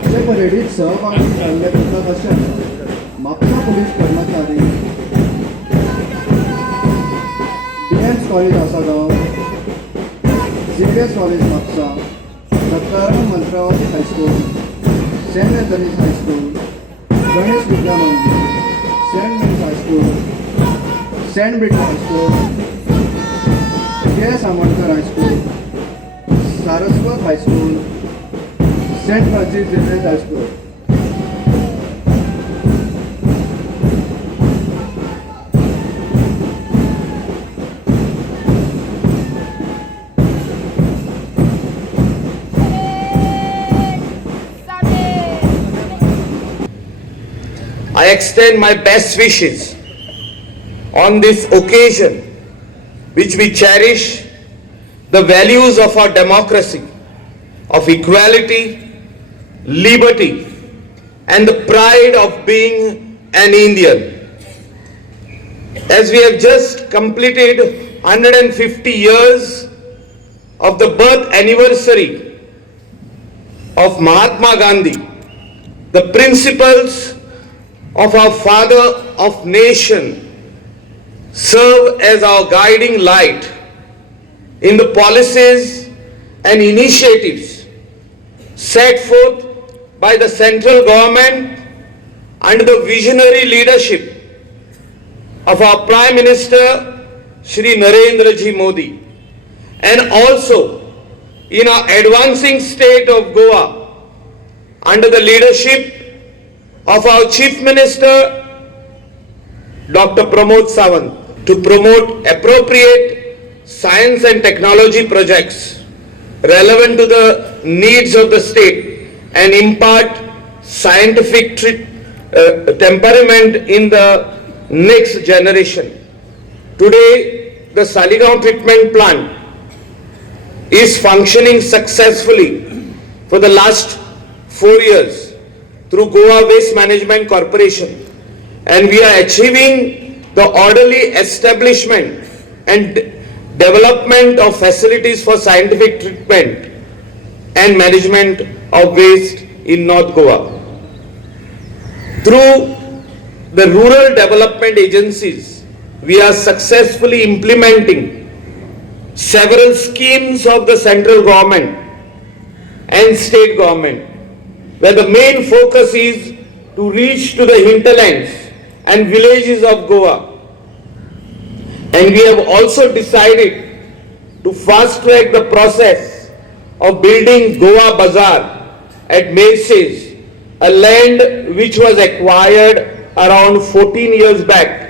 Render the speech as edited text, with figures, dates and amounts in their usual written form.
आजचे परेडीत सहभागी झाले तशेंच म्हापसा पुलीस कर्मचारी BMS college Assagao, CBS college Mapusa, doctor Mantravati high school, saint Anthony's high school, Ganesh Vidya Mandir, saint मेन्स high school, saint Britto high school, KS Amonkar high school, Saraswat high school, saint Francis Xavier high school. I extend my best wishes on this occasion, which we cherish the values of our democracy, of equality, liberty, and the pride of being an Indian. As we have just completed 150 years of the birth anniversary of Mahatma Gandhi, the principles of our father of nation serve as our guiding light in the policies and initiatives set forth by the central government under the visionary leadership of our Prime Minister Shri Narendra Ji Modi, and also in our advancing state of Goa under the leadership of our Chief Minister Dr. Pramod Sawant, to promote appropriate science and technology projects relevant to the needs of the state and impart scientific temperament in the next generation. Today, the Saligaon treatment plant is functioning successfully for the last 4 years through Goa Waste Management Corporation, and we are achieving the orderly establishment and development of facilities for scientific treatment and management of waste in North Goa. Through the rural development agencies, we are successfully implementing several schemes of the central government and state government, where the main focus is to reach to the hinterlands and villages of Goa. And we have also decided to fast track the process of building Goa Bazaar at Maces, a land which was acquired around 14 years back.